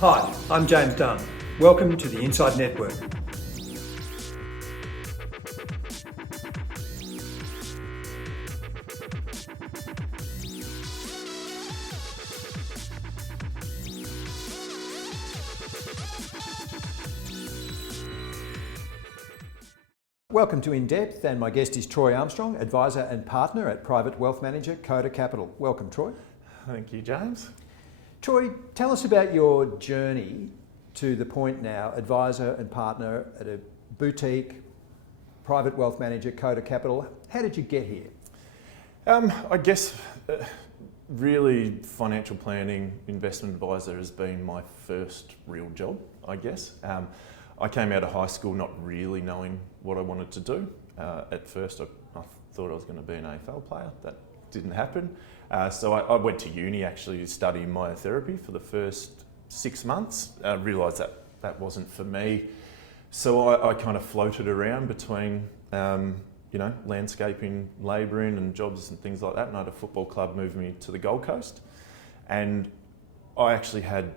Hi, I'm James Dunn. Welcome to the Inside Network. Welcome to In Depth, and my guest is Troy Armstrong, advisor and partner at private wealth manager Coda Capital. Welcome, Troy. Thank you, James. Troy, tell us about your journey to the point now, advisor and partner at a boutique private wealth manager Coda Capital. How did you get here? I guess really financial planning, investment advisor has been my first real job, I guess. I came out of high school not really knowing what I wanted to do. At first, I thought I was going to be an AFL player. That didn't happen. So I went to uni actually to study myotherapy for the first 6 months. I realised that wasn't for me. So I kind of floated around between, landscaping, labouring and jobs and things like that. And I had a football club move me to the Gold Coast. And I actually had,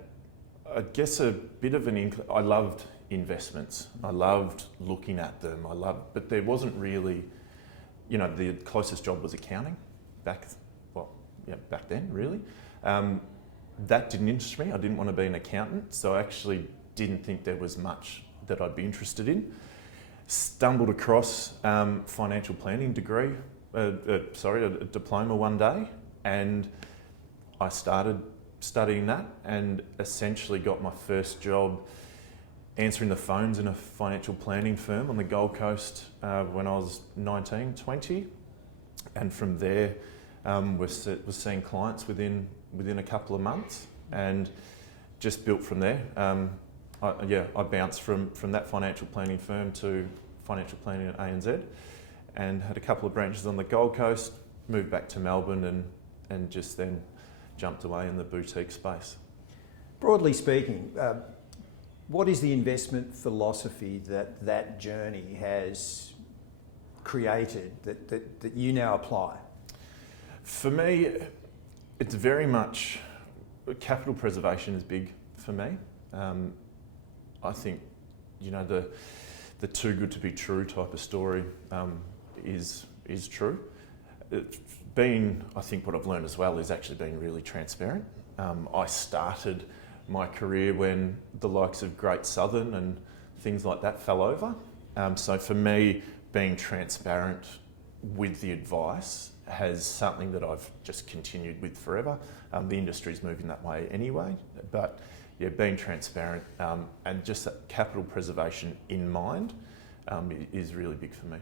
I guess, a bit of I loved investments. I loved looking at them. But there wasn't really, the closest job was accounting back then, really. That didn't interest me. I didn't want to be an accountant, so I actually didn't think there was much that I'd be interested in. Stumbled across financial planning degree, a diploma one day, and I started studying that and essentially got my first job answering the phones in a financial planning firm on the Gold Coast when I was 19, 20. And from there, was seeing clients within a couple of months and just built from there. I bounced from that financial planning firm to financial planning at ANZ and had a couple of branches on the Gold Coast, moved back to Melbourne and just then jumped away in the boutique space. Broadly speaking, what is the investment philosophy that journey has created that you now apply? For me, it's very much, capital preservation is big for me. I think, the too good to be true type of story is true. I think what I've learned as well is actually being really transparent. I started my career when the likes of Great Southern and things like that fell over. So for me, being transparent with the advice has something that I've just continued with forever. The industry's moving that way anyway, but being transparent and just that capital preservation in mind is really big for me.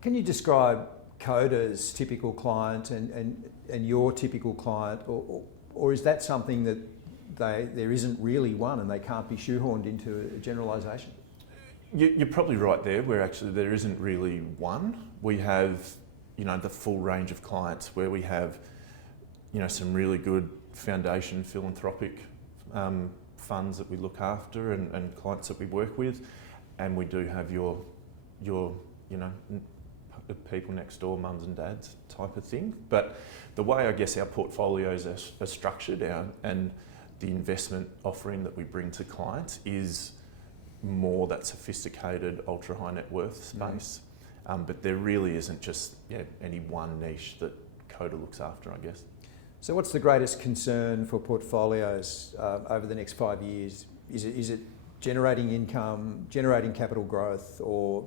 Can you describe Coda's typical client and your typical client, or is that something that there isn't really one and they can't be shoehorned into a generalisation? You're probably right there, where actually there isn't really one. We have, the full range of clients where we have, some really good foundation philanthropic funds that we look after and clients that we work with. And we do have your people next door, mums and dads type of thing. But the way I guess our portfolios are structured and the investment offering that we bring to clients is more that sophisticated, ultra high net worth space. But there really isn't just any one niche that Coda looks after, I guess. So what's the greatest concern for portfolios over the next 5 years? Is it generating income, generating capital growth, or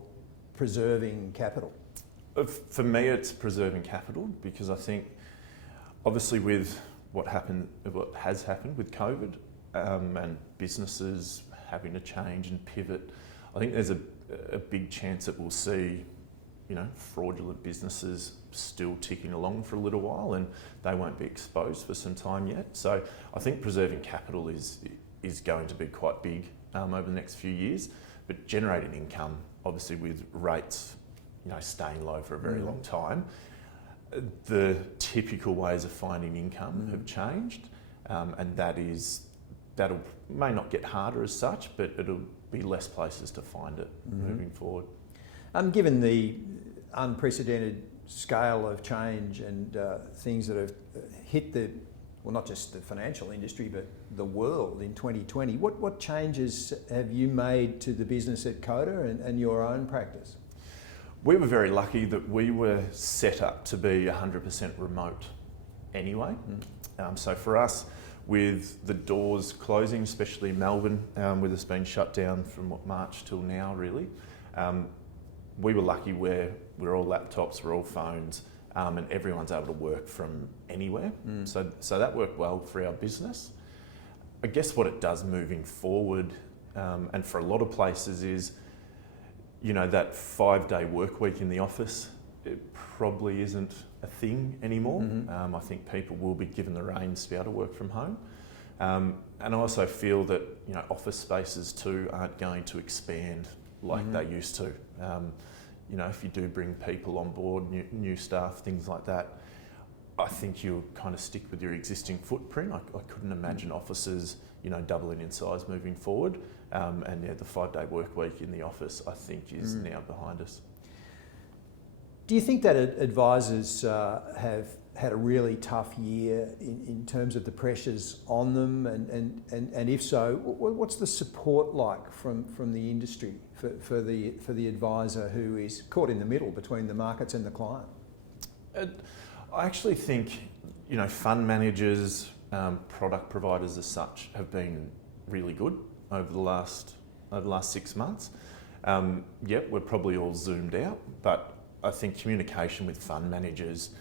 preserving capital? For me, it's preserving capital, because I think obviously with what has happened with COVID and businesses having to change and pivot, I think there's a big chance that we'll see, fraudulent businesses still ticking along for a little while, and they won't be exposed for some time yet. So I think preserving capital is going to be quite big over the next few years. But generating income, obviously with rates, staying low for a very long time, the typical ways of finding income have changed, and that'll may not get harder as such, but it'll be less places to find it moving forward. Given the unprecedented scale of change and things that have hit the well, not just the financial industry, but the world in 2020. What changes have you made to the business at Coda and your own practice? We were very lucky that we were set up to be 100% remote anyway. So for us, with the doors closing, especially Melbourne, with us being shut down from March till now really, we were lucky where we're all laptops, we're all phones, and everyone's able to work from anywhere. So that worked well for our business. I guess what it does moving forward, and for a lot of places is, that 5-day work week in the office, it probably isn't a thing anymore. I think people will be given the reins to be able to work from home. And I also feel that, office spaces too aren't going to expand like they used to. If you do bring people on board, new staff, things like that, I think you'll kind of stick with your existing footprint. I couldn't imagine offices, doubling in size moving forward. And the 5-day work week in the office, I think, is now behind us. Do you think that advisors have had a really tough year in terms of the pressures on them? And if so, what's the support like from the industry for the advisor who is caught in the middle between the markets and the client? I actually think, fund managers, product providers as such, have been really good over the last 6 months. We're probably all zoomed out, but I think communication with fund managers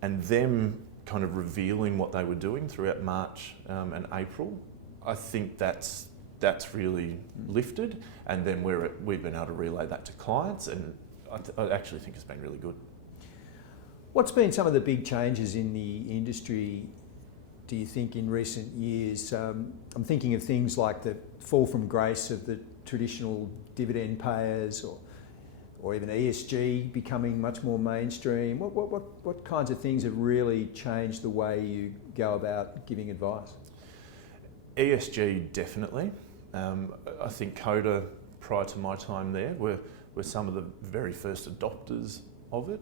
and them kind of revealing what they were doing throughout March and April, I think that's really lifted, and then we've been able to relay that to clients, and I actually think it's been really good. What's been some of the big changes in the industry, do you think, in recent years? I'm thinking of things like the fall from grace of the traditional dividend payers, or even ESG becoming much more mainstream. What kinds of things have really changed the way you go about giving advice? ESG, definitely. I think Coda, prior to my time there, were some of the very first adopters of it,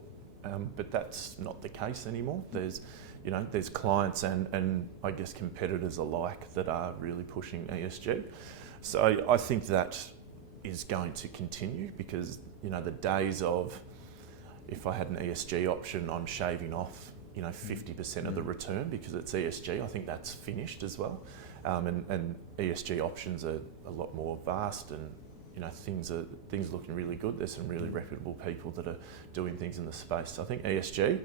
but that's not the case anymore. There's clients and I guess competitors alike that are really pushing ESG. So I think that is going to continue, because the days of, if I had an ESG option, I'm shaving off 50% of the return because it's ESG, I think that's finished as well. And ESG options are a lot more vast, and things are looking really good. There's some really reputable people that are doing things in the space. So I think ESG,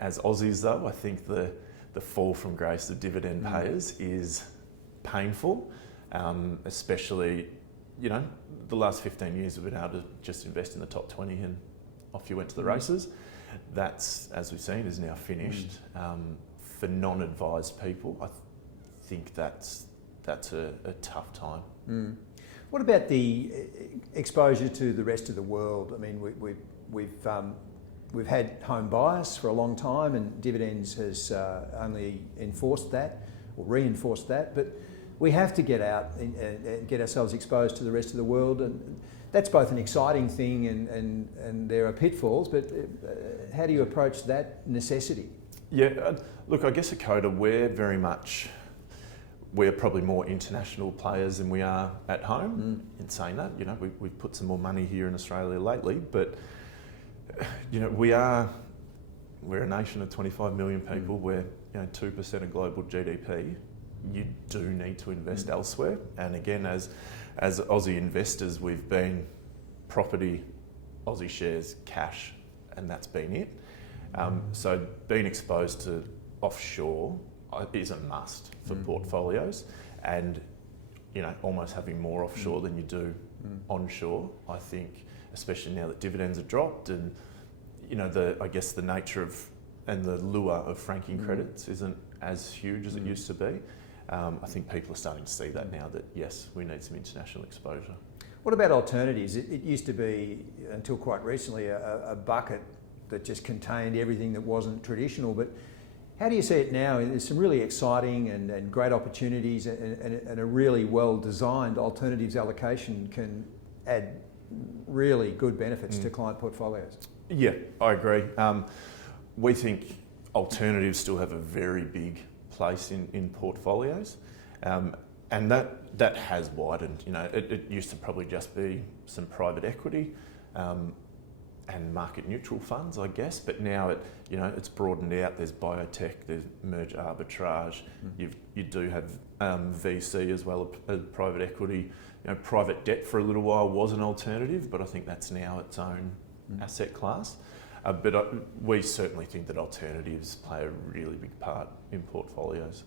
as Aussies though, I think the fall from grace of dividend payers is painful, especially, the last 15 years we've been able to just invest in the top 20 and off you went to the races. That's, as we've seen, is now finished. For non-advised people, I think that's a tough time. What about the exposure to the rest of the world? I mean, we've had home bias for a long time, and dividends has only enforced that or reinforced that. But we have to get out and get ourselves exposed to the rest of the world, and that's both an exciting thing and there are pitfalls. But how do you approach that necessity? Yeah, look, I guess at Coda we're probably more international players than we are at home. In saying that, we've put some more money here in Australia lately, but we're a nation of 25 million people. We're 2% of global GDP. You do need to invest elsewhere, and again, as Aussie investors, we've been property, Aussie shares, cash, and that's been it. So being exposed to offshore is a must for portfolios, and almost having more offshore than you do onshore. I think, especially now that dividends are dropped, and I guess the nature of and the lure of franking credits isn't as huge as it used to be. I think people are starting to see that now, that yes, we need some international exposure. What about alternatives? It used to be, until quite recently, a bucket that just contained everything that wasn't traditional, but how do you see it now? There's some really exciting and great opportunities, and a really well-designed alternatives allocation can add really good benefits to client portfolios. Yeah, I agree. We think alternatives still have a very big place in portfolios. And that has widened. You know, it used to probably just be some private equity and market neutral funds, I guess. But now it's broadened out. There's biotech, there's merger arbitrage. You do have VC as well as private equity. You know, private debt for a little while was an alternative, but I think that's now its own asset class. We certainly think that alternatives play a really big part in portfolios.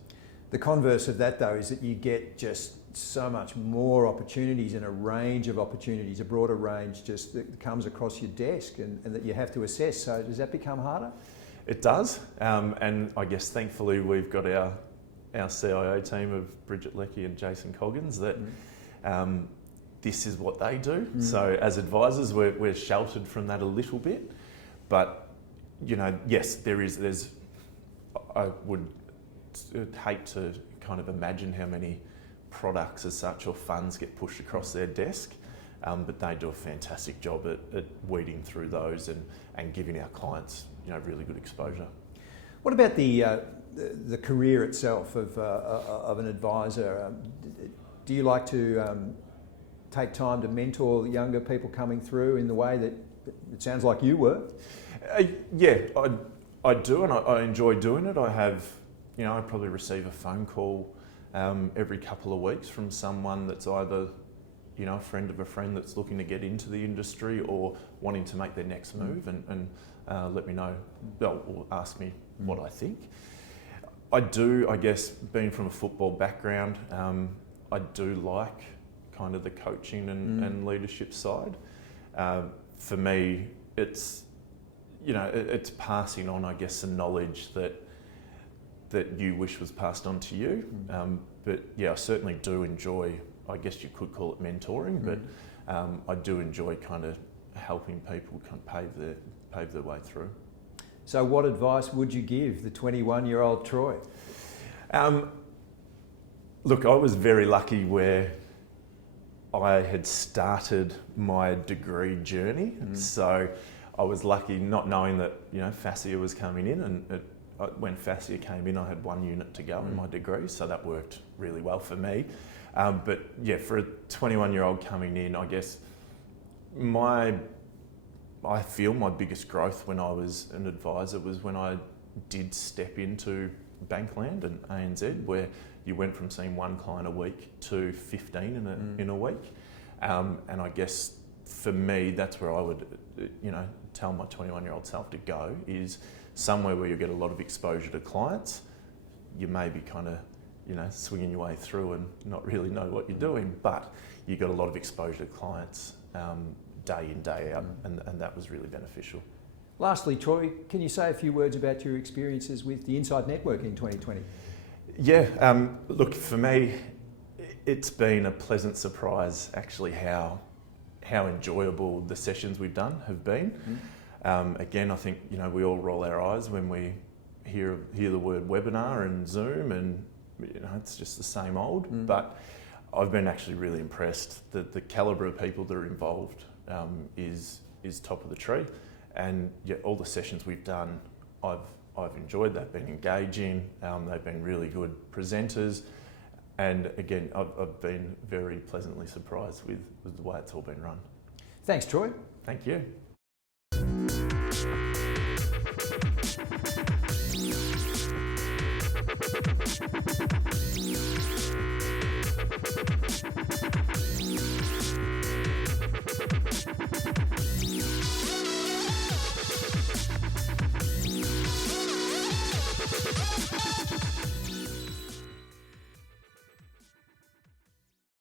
The converse of that, though, is that you get just so much more opportunities and a range of opportunities, a broader range just that comes across your desk and that you have to assess. So does that become harder? It does, and I guess thankfully we've got our CIO team of Bridget Leckie and Jason Coggins that this is what they do. So as advisors, we're sheltered from that a little bit, but yes, there's. I would hate to kind of imagine how many products as such or funds get pushed across their desk, but they do a fantastic job at weeding through those and giving our clients really good exposure. What about the career itself of an advisor? Do you like to take time to mentor younger people coming through in the way that it sounds like you were? Yeah, I do, and I enjoy doing it. I have. I probably receive a phone call every couple of weeks from someone that's either, a friend of a friend that's looking to get into the industry or wanting to make their next move and let me know, or ask me what I think. I do, I guess, being from a football background, I do like kind of the coaching and leadership side. For me, it's passing on, I guess, some knowledge that you wish was passed on to you. But yeah, I certainly do enjoy, I guess you could call it mentoring, but I do enjoy kind of helping people kind of pave their way through. So what advice would you give the 21-year-old Troy? Look, I was very lucky where I had started my degree journey. So I was lucky not knowing that, FASEA was coming in, and when FASEA came in, I had 1 unit to go in my degree, so that worked really well for me. But yeah, for a 21-year-old coming in, I guess I feel my biggest growth when I was an advisor was when I did step into Bankland and ANZ, where you went from seeing one client a week to 15 in a week. And I guess for me, that's where I would, tell my 21-year-old self to go, is somewhere where you get a lot of exposure to clients. You may be kind of, swinging your way through and not really know what you're doing, but you got a lot of exposure to clients day in, day out, and that was really beneficial. Lastly, Troy, can you say a few words about your experiences with the Inside Network in 2020? Yeah, look, for me, it's been a pleasant surprise actually how enjoyable the sessions we've done have been. Again, I think we all roll our eyes when we hear the word webinar and Zoom, and it's just the same old. But I've been actually really impressed that the calibre of people that are involved is top of the tree, and yeah, all the sessions we've done, I've enjoyed. They've been engaging. They've been really good presenters, and again, I've been very pleasantly surprised with the way it's all been run. Thanks, Troy. Thank you.